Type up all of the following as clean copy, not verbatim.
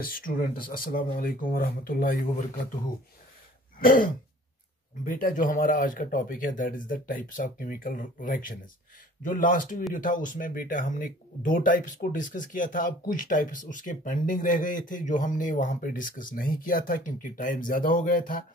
Students अस्सलाम वालेकुम वरहमतुल्लाहि वबरकातुहू। बेटा जो हमारा आज का टॉपिक है that is the types of chemical reactions. जो लास्ट वीडियो था उसमें बेटा हमने दो टाइप्स को डिस्कस किया था। अब कुछ टाइप्स उसके पेंडिंग रह गए थे जो हमने वहां पे डिस्कस नहीं किया था क्योंकि टाइम ज्यादा हो गया था।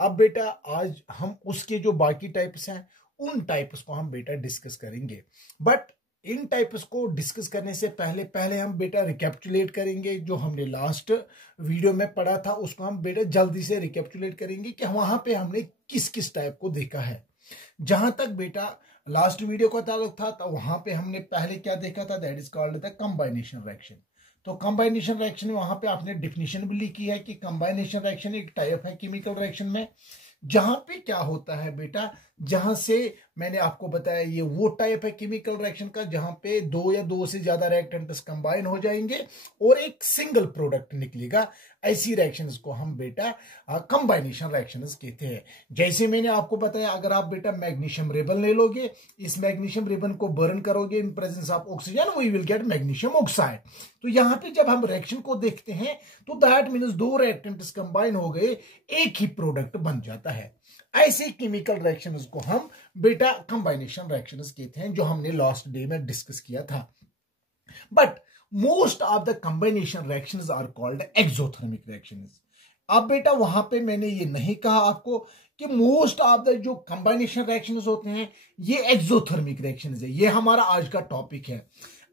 अब बेटा आज हम उसके जो बाकी टाइप्स हैं उन टाइप्स को हम बेटा डिस्कस करेंगे। बट इन टाइप्स को डिस्कस करने से पहले पहले हम बेटा रिकैप्चुलेट करेंगे जो हमने लास्ट वीडियो में पढ़ा था, उसको हम बेटा जल्दी से रिकैप्चुलेट करेंगे कि वहां पे हमने किस किस टाइप को देखा है। जहां तक बेटा लास्ट वीडियो का ताल्लुक था तो वहां पे हमने पहले क्या देखा था, that is called the कंबाइनेशन reaction. तो कंबाइनेशन रिएक्शन में वहां पे आपने डेफिनेशन भी लिखी है कि कंबाइनेशन रिएक्शन एक टाइप है केमिकल रिएक्शन में, जहां पे क्या होता है बेटा, जहां से मैंने आपको बताया ये वो टाइप है केमिकल रिएक्शन का जहां पे दो या दो से ज्यादा रिएक्टेंट्स कंबाइन हो जाएंगे और एक सिंगल प्रोडक्ट निकलेगा। ऐसी रिएक्शंस को हम बेटा कंबाइनेशन रिएक्शंस कहते हैं। जैसे मैंने आपको बताया, अगर आप बेटा मैग्नीशियम रिबन ले लोगे, इस मैग्नीशियम रिबन को बर्न करोगे in presence of oxygen, we will get magnesium oxide. तो यहां पे जब हम रिएक्शन को देखते हैं तो दैट मीन्स दो रिएक्टेंट्स कंबाइन हो गए, एक ही प्रोडक्ट बन जाता है। ऐसे केमिकल रिएक्शंस को हम बेटा कंबाइनेशन रिएक्शंस कहते हैं जो हमने लास्ट डे में डिस्कस किया था। But most of the combination reactions are called exothermic reactions. अब बेटा वहां पे मैंने ये नहीं कहा आपको कि मोस्ट ऑफ द जो कंबाइनेशन रिएक्शंस होते हैं ये एक्सोथर्मिक रिएक्शंस है। ये हमारा आज का टॉपिक है।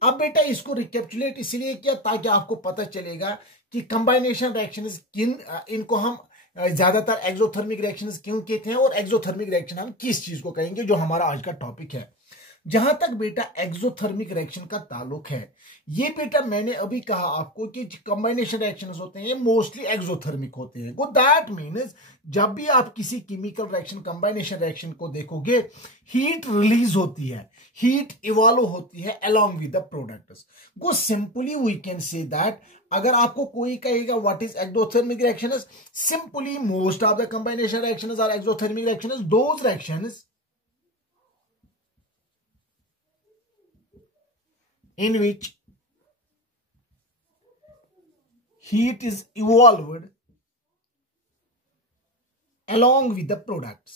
अब बेटा इसको रिकैप्चुलेट इसलिए किया ताकि आपको पता चलेगा कि कंबाइनेशन रिएक्शंस इनको हम ज्यादातर एक्सोथर्मिक रिएक्शंस क्यों कहते हैं और एक्सोथर्मिक रिएक्शन हम किस चीज को कहेंगे, जो हमारा आज का टॉपिक है। जहां तक बेटा एक्सोथर्मिक रिएक्शन का ताल्लुक है, ये बेटा मैंने अभी कहा आपको कि कंबाइनेशन रिएक्शंस होते हैं ये मोस्टली एक्सोथर्मिक होते हैं। दैट मीन्स जब भी आप किसी केमिकल रिएक्शन कंबाइनेशन रिएक्शन को देखोगे, हीट रिलीज होती है, हीट इवॉल्व होती है along with the products. Go simply we can say that अगर आपको कोई कहेगा what is exothermic reactions, simply most of the combination reactions are exothermic reactions, those reactions in which heat is evolved along with the products.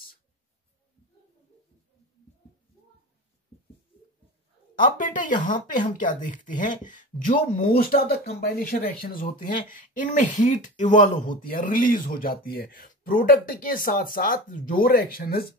अब बेटा यहां पे हम क्या देखते हैं, जो most of the combination reactions होते हैं इनमें हीट इवॉल्व होती है, रिलीज हो जाती है। प्रोडक्ट के साथ साथ जो रिएक्शंस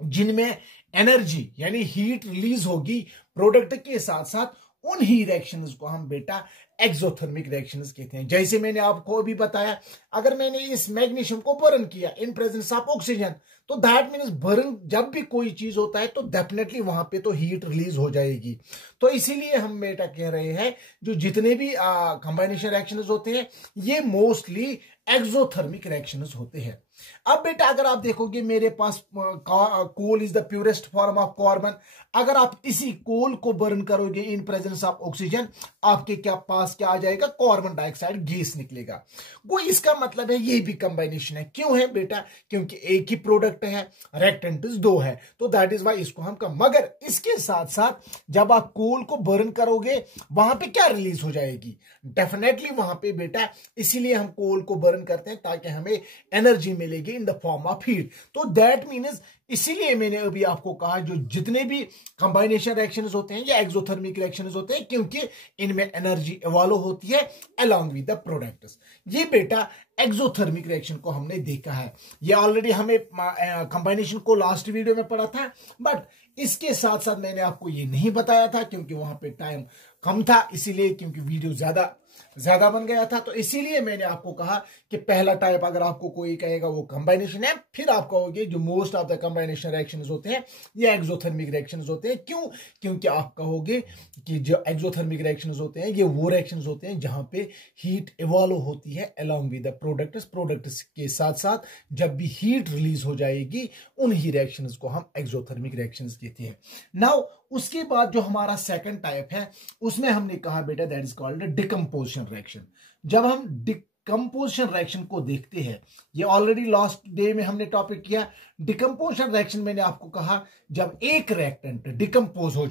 जिनमें एनर्जी यानी हीट रिलीज होगी प्रोडक्ट के साथ साथ, उन ही रिएक्शंस को हम बेटा एक्सोथर्मिक रिएक्शंस कहते हैं। जैसे मैंने आपको अभी बताया, अगर मैंने इस मैग्नीशियम को बर्न किया इन प्रेजेंस ऑफ ऑक्सीजन, तो दैट मीन्स बर्न जब भी कोई चीज होता है तो डेफिनेटली वहां पे तो हीट रिलीज हो जाएगी। तो इसीलिए हम बेटा कह रहे हैं जो जितने भी कंबाइनेशन रिएक्शंस होते हैं ये मोस्टली एक्सोथर्मिक रिएक्शंस होते हैं। अब बेटा अगर आप देखोगे मेरे पास coal is the purest form of carbon, अगर आप इसी कोल को बर्न करोगे इन प्रेजेंस ऑफ ऑक्सीजन, आपके क्या पास क्या आ जाएगा, कार्बन डाइऑक्साइड गैस निकलेगा। वो इसका मतलब है ये भी कंबाइनेशन है। क्यों है बेटा, क्योंकि एक ही प्रोडक्ट है, रिएक्टेंट्स दो है, तो दैट इज वाई इसको हम कम। मगर इसके साथ साथ जब आप कोल को बर्न करोगे वहां पे क्या रिलीज हो जाएगी, डेफिनेटली वहां पे बेटा, इसीलिए हम कोल को बर्न करते हैं ताकि हमें एनर्जी मिलेगी इन द फॉर्म ऑफ हीट। तो दैट मीन्स इसीलिए मैंने अभी आपको कहा जो जितने भी कंबाइनेशन रिएक्शंस होते हैं ये एक्सोथर्मिक रिएक्शंस होते हैं क्योंकि इनमें एनर्जी इवॉल्व होती है अलोंग विद द प्रोडक्ट्स। ये बेटा एक्सोथर्मिक रिएक्शन को हमने देखा है। ये ऑलरेडी हमें कंबाइनेशन को लास्ट वीडियो में पढ़ा था, बट इसके साथ साथ मैंने आपको ये नहीं बताया था क्योंकि वहां पे टाइम कम था, इसीलिए क्योंकि वीडियो ज्यादा बन गया था, तो इसीलिए मैंने आपको कहा कि पहला टाइप अगर आपको कोई कहेगा वो कंबाइनेशन है, फिर आप कहोगे जो most of the combination reactions होते हैं ये एक्सोथर्मिक रिएक्शंस होते हैं। क्यों, क्योंकि आप कहोगे कि जो एक्सोथर्मिक रिएक्शंस होते हैं ये वो रिएक्शंस होते हैं जहां पे हीट इवॉल्व होती है अलोंग विद द प्रोडक्ट्स के साथ साथ जब भी हीट रिलीज हो जाएगी उन ही रिएक्शंस को हम एक्सोथर्मिक रिएक्शंस कहते हैं। नाउ उसके बाद जो हमारा सेकंड टाइप है उसमें हमने कहा बेटा that is called decomposition reaction. जब हम डिकम्पोजिशन रिएक्शन को देखते हैं, ये ऑलरेडी लास्ट डे में हमने टॉपिक किया। डिकम्पोजिशन रिएक्शन मैंने आपको कहा जब एक रिएक्टेंट डिकम्पोज हो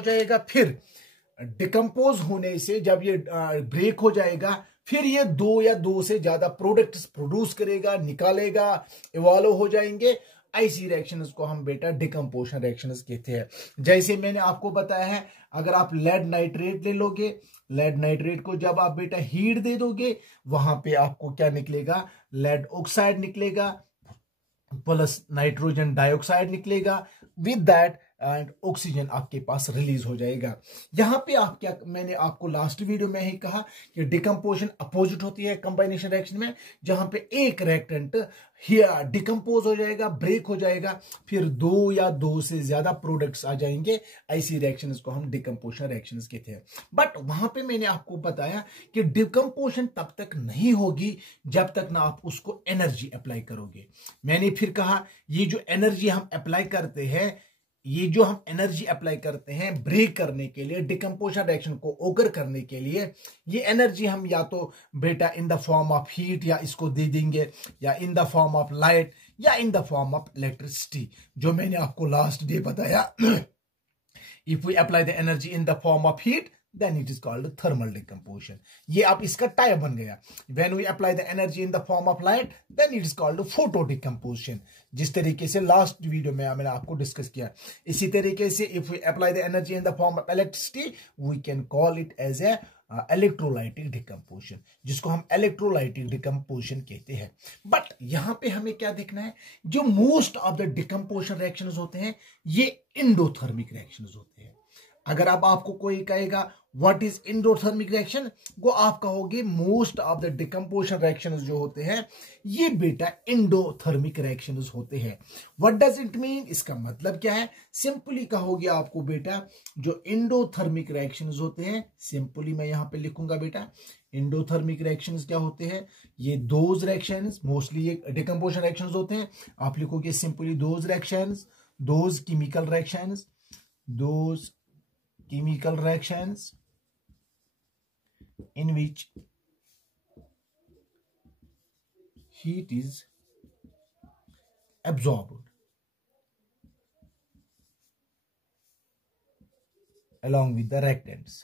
जाएगा, फिर डिकम्पोज होने से जब ये ब्रेक हो जाएगा, फिर ये दो या दो से ज्यादा प्रोडक्ट्स प्रोड्यूस करेगा, निकालेगा, इवॉल्व हो जाएंगे। ऐसी रिएक्शंस को हम बेटा डिकम्पोजिशन रिएक्शंस कहते हैं। जैसे मैंने आपको बताया है, अगर आप लेड नाइट्रेट ले लोगे, लेड नाइट्रेट को जब आप बेटा हीट दे दोगे, वहां पे आपको क्या निकलेगा, लेड ऑक्साइड निकलेगा प्लस नाइट्रोजन डाइऑक्साइड निकलेगा, विद दैट एंड ऑक्सीजन आपके पास रिलीज हो जाएगा। यहां पे आप क्या, मैंने आपको लास्ट वीडियो में ही कहा कि डिकम्पोजिशन अपोजिट होती है कंबाइनेशन रिएक्शन में, जहां पे एक रिएक्टेंट डिकम्पोज हो जाएगा, ब्रेक हो जाएगा, फिर दो या दो से ज्यादा प्रोडक्ट्स आ जाएंगे। ऐसी रिएक्शंस को हम डिकम्पोजिशन रिएक्शंस कहते हैं। बट वहां पे मैंने आपको बताया कि डिकम्पोजिशन तब तक नहीं होगी जब तक ना आप उसको एनर्जी अप्लाई करोगे। मैंने फिर कहा, ये जो एनर्जी हम अप्लाई करते हैं, ये जो हम एनर्जी अप्लाई करते हैं ब्रेक करने के लिए, डिकम्पोजिशन रिएक्शन को ओकर करने के लिए, ये एनर्जी हम या तो बेटा in the form of heat या इसको दे देंगे, या in the form of light, या in the form of electricity, जो मैंने आपको लास्ट डे बताया। If we apply the energy in the form of heat, then it is called thermal decomposition. ये आप इसका टाइप बन गया। When we apply the energy in the form of light, then it is called photo decomposition. जिस तरीके से last video में मैंने आपको डिस्कस किया, इसी तरीके से if we apply the energy in the form of electricity, we can call it as a electrolytic decomposition, जिसको हम इलेक्ट्रोलाइटिक डिकम्पोजिशन कहते हैं। बट यहां पे हमें क्या देखना है, जो most of the decomposition reactions होते हैं ये इंडोथर्मिक रिएक्शंस होते हैं। अगर अब आपको कोई कहेगा व्हाट इज इंडोथर्मिक रिएक्शन, वो आप कहोगे most of the decomposition reactions जो होते हैं ये बेटा इंडोथर्मिक रिएक्शंस होते हैं। व्हाट डज इट मीन, इसका मतलब क्या है, सिंपली कहोगे आपको बेटा जो इंडोथर्मिक रिएक्शंस होते हैं, सिंपली मैं यहां पे लिखूंगा बेटा इंडोथर्मिक रिएक्शंस क्या होते हैं, ये दोज रिएक्शंस, मोस्टली ये डिकम्पोजिशन रिएक्शंस होते हैं। आप लिखोगे simply those reactions, those chemical reactions, those chemical reactions in which heat is absorbed along with the reactants,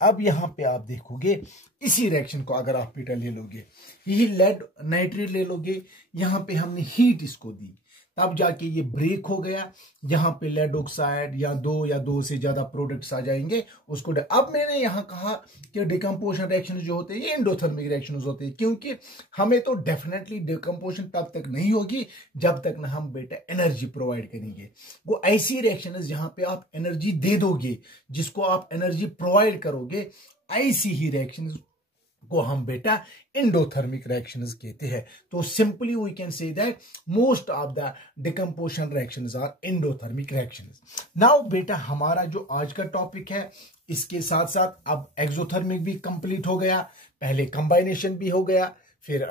अब यहां पे आप देखोगे इसी रिएक्शन को अगर आप बेटा ले लोगे, यही लेड नाइट्रेट ले लोगे, यहां पे हमने हीट इसको दी, तब जाके ये ब्रेक हो गया, यहां पे लेड ऑक्साइड या दो से ज्यादा प्रोडक्ट्स आ जाएंगे उसको। अब मैंने यहां कहा कि डिकम्पोजिशन रिएक्शन जो होते हैं ये इंडोथर्मिक रिएक्शन होते हैं, क्योंकि हमें तो डेफिनेटली डिकम्पोजिशन तब तक नहीं होगी जब तक ना हम बेटा एनर्जी प्रोवाइड करेंगे। वो ऐसी रिएक्शन जहां पे आप एनर्जी दे दोगे, जिसको आप एनर्जी प्रोवाइड करोगे, ऐसी ही रिएक्शन को हम बेटा इंडोथर्मिक रिएक्शंस कहते हैं। तो simply we can say that most of the decomposition reactions are endothermic reactions. Now बेटा हमारा जो आज का टॉपिक है, इसके साथ साथ अब एक्सोथर्मिक भी कंप्लीट हो गया, पहले कंबाइनेशन भी हो गया, फिर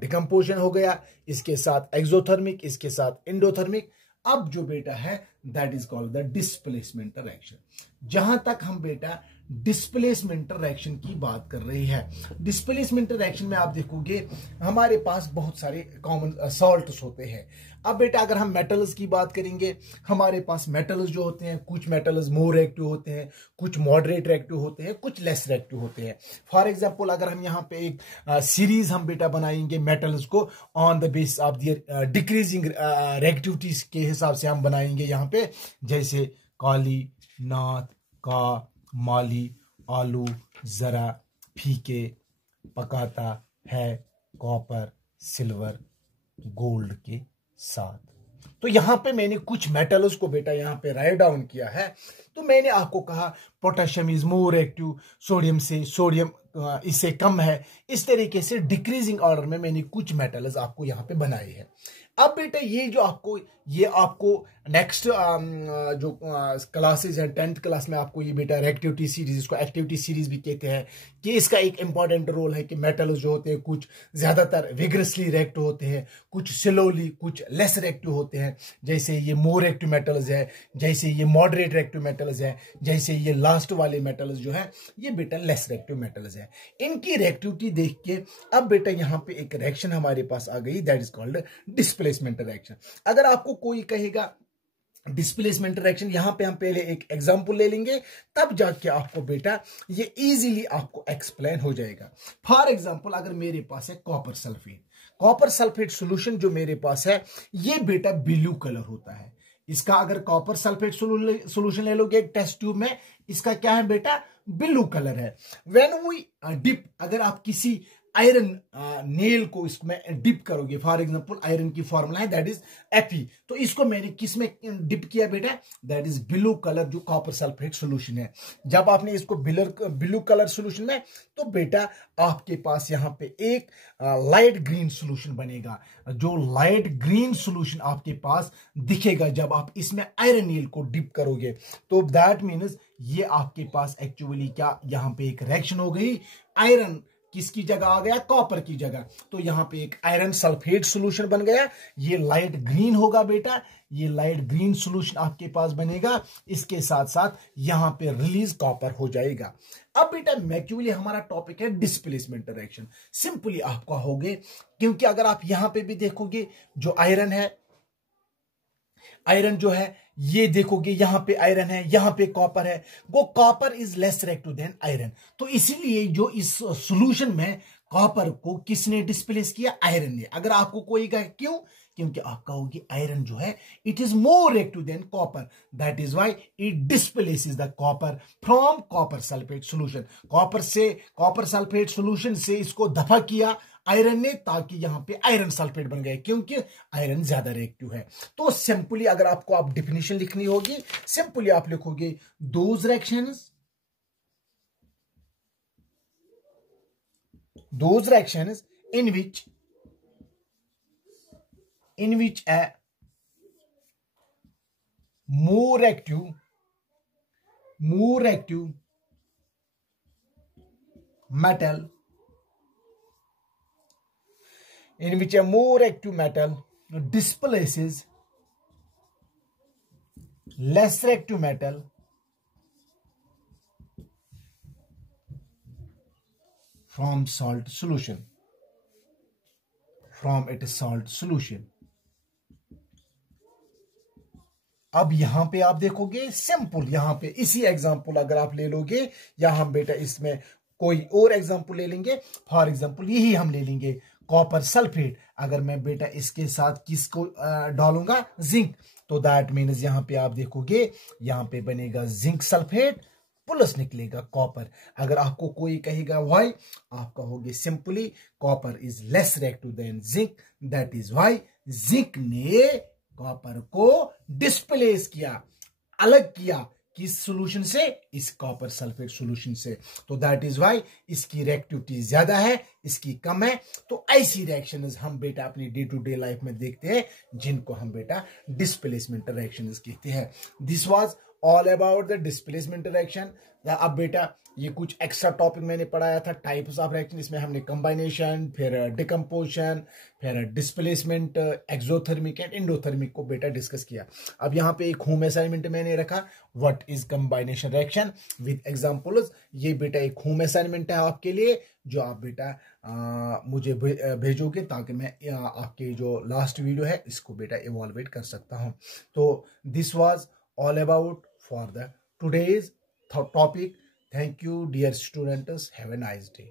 डिकम्पोजिशन हो गया, इसके साथ एक्सोथर्मिक, इसके साथ इंडोथर्मिक। अब जो बेटा है that is called the displacement reaction. जहां तक हम बेटा डिस्प्लेसमेंट रिएक्शन की बात कर रही है, डिस्प्लेसमेंट रिएक्शन में आप देखोगे हमारे पास बहुत सारे कॉमन सॉल्ट्स होते हैं। अब बेटा अगर हम मेटल्स की बात करेंगे, हमारे पास मेटल्स जो होते हैं, कुछ मेटल्स मोर रिएक्टिव होते हैं, कुछ मॉडरेट रिएक्टिव होते हैं, कुछ लेस रिएक्टिव होते हैं। फॉर एग्जांपल अगर हम यहाँ पे एक सीरीज हम बेटा बनाएंगे मेटल्स को on the base of their decreasing reactivities के हिसाब से हम बनाएंगे यहाँ पे, जैसे काली, नाथ, का, माली, आलू, जरा, फीके, पकाता है, कॉपर, सिल्वर, गोल्ड के साथ। तो यहां पे मैंने कुछ मेटल्स को बेटा यहां पे राइट डाउन किया है। तो मैंने आपको कहा potassium is more active, sodium इससे कम है। इस तरीके से डिक्रीजिंग ऑर्डर में मैंने कुछ मेटल्स आपको यहां पे बनाए हैं। अब बेटा ये आपको नेक्स्ट जो क्लासेस है 10th क्लास में आपको ये बेटा रिएक्टिविटी सीरीज, इसको एक्टिविटी सीरीज भी कहते हैं, कि इसका एक इंपॉर्टेंट रोल है कि मेटल्स जो होते हैं कुछ ज्यादातर विग्रसली रिएक्टिव होते हैं, कुछ स्लोली, कुछ लेस रिएक्टिव होते हैं। जैसे ये मोर रिएक्टिव मेटल्स है, जैसे ये मॉडरेट रिएक्टिव मेटल्स है, जैसे ये लास्ट वाले मेटल्स जो है ये बेटा लेस रिएक्टिव मेटल्स है। इनकी रिएक्टिविटी देख के अब बेटा यहाँ पे एक रिएक्शन हमारे पास आ गई, that is called displacement displacement reaction. अगर आपको कोई कहेगा डिस्प्लेसमेंट रिएक्शन, यहां पे हम पहले एक एग्जांपल ले लेंगे, तब जाके आपको बेटा ये इजीली आपको एक्सप्लेन हो जाएगा। फॉर एग्जांपल अगर मेरे पास है कॉपर सल्फेट सोल्यूशन जो मेरे पास है, ये बेटा ब्लू कलर होता है इसका। अगर कॉपर सल्फेट सोल्यूशन ले लोगे एक टेस्ट ट्यूब में, इसका क्या है बेटा, ब्लू कलर है। व्हेन वी डिप, अगर आप किसी आयरन नेल को इसमें डिप करोगे, फॉर एग्जांपल आयरन की फॉर्मूला है दैट इज Fe, तो इसको मैंने किस में डिप किया बेटा, दैट इज ब्लू कलर जो कॉपर सल्फेट सोल्यूशन है। जब आपने इसको ब्लू कलर सोल्यूशन में, तो बेटा आपके पास यहां पे एक लाइट ग्रीन सोल्यूशन बनेगा। जो लाइट ग्रीन सोल्यूशन आपके पास दिखेगा जब आप इसमें आयरन नेल को डिप करोगे, तो दैट मीन्स ये आपके पास एक्चुअली क्या, यहां पे एक रिएक्शन हो गई, आयरन किसकी जगह आ गया, कॉपर की जगह, तो यहां पे एक आयरन सल्फेट सॉल्यूशन बन गया। ये लाइट ग्रीन होगा बेटा, ये लाइट ग्रीन सॉल्यूशन आपके पास बनेगा, इसके साथ साथ यहां पे रिलीज कॉपर हो जाएगा। अब बेटा एक्चुअली हमारा टॉपिक है डिस्प्लेसमेंट रिएक्शन। सिंपली आप कहोगे, क्योंकि अगर आप यहां पे भी देखोगे जो आयरन है, आयरन जो है ये देखोगे, यहां पे आयरन है, यहां पे कॉपर है, वो copper is less reactive than iron, तो इसीलिए जो इस सॉल्यूशन में कॉपर को किसने डिस्प्लेस किया, आयरन ने। अगर आपको कोई कहे क्यों, क्योंकि आप कहोगे आयरन जो है it is more reactive than copper, that is why it displaces the copper from copper sulphate solution. Copper sulphate solution से इसको दफा किया आयरन ने, ताकि यहां पे आयरन सल्फेट बन गए, क्योंकि आयरन ज्यादा रिएक्टिव है। तो सिंपली अगर आपको आप डेफिनेशन लिखनी होगी, सिंपली आप लिखोगे those reactions in which a more active metal displaces less reactive metal from salt solution, from its salt solution। अब यहां पे आप देखोगे सिंपल, यहां पे इसी एग्जांपल अगर आप ले लोगे, यहां बेटा इसमें कोई और एग्जांपल ले लेंगे, फॉर एग्जांपल यही हम ले लेंगे कॉपर सल्फेट। अगर मैं बेटा इसके साथ किसको डालूंगा, जिंक, तो दैट मीन्स यहां पे आप देखोगे यहां पे बनेगा जिंक सल्फेट प्लस निकलेगा कॉपर। अगर आपको कोई कहेगा व्हाई, आप कहोगे simply copper is less reactive than zinc, that is why zinc ने कॉपर को डिस्प्लेस किया, अलग किया, किस सॉल्यूशन से, इस कॉपर सल्फेट सॉल्यूशन से, तो दैट इज व्हाई इसकी रिएक्टिविटी ज्यादा है, इसकी कम है। तो ऐसी रिएक्शंस हम बेटा अपनी डे टू डे लाइफ में देखते हैं, जिनको हम बेटा डिस्प्लेसमेंट रिएक्शंस कहते हैं। This was all about the displacement reaction. अब बेटा ये कुछ एक्स्ट्रा टॉपिक मैंने पढ़ाया था, टाइप्स ऑफ रिएक्शन, इसमें हमने कंबाइनेशन, फिर डिकम्पोजिशन, फिर डिस्प्लेसमेंट, एक्सोथर्मिक एंड एंडोथर्मिक को बेटा डिस्कस किया। अब यहाँ पे एक होम असाइनमेंट मैंने रखा, what is कंबाइनेशन reaction with examples. ये बेटा एक होम असाइनमेंट है आपके लिए, जो आप बेटा मुझे भेजोगे, ताकि मैं आपके जो लास्ट वीडियो है इसको बेटा इवॉल्वेट कर सकता हूँ। तो this was all about for the today's topic. Thank you dear students, have a nice day.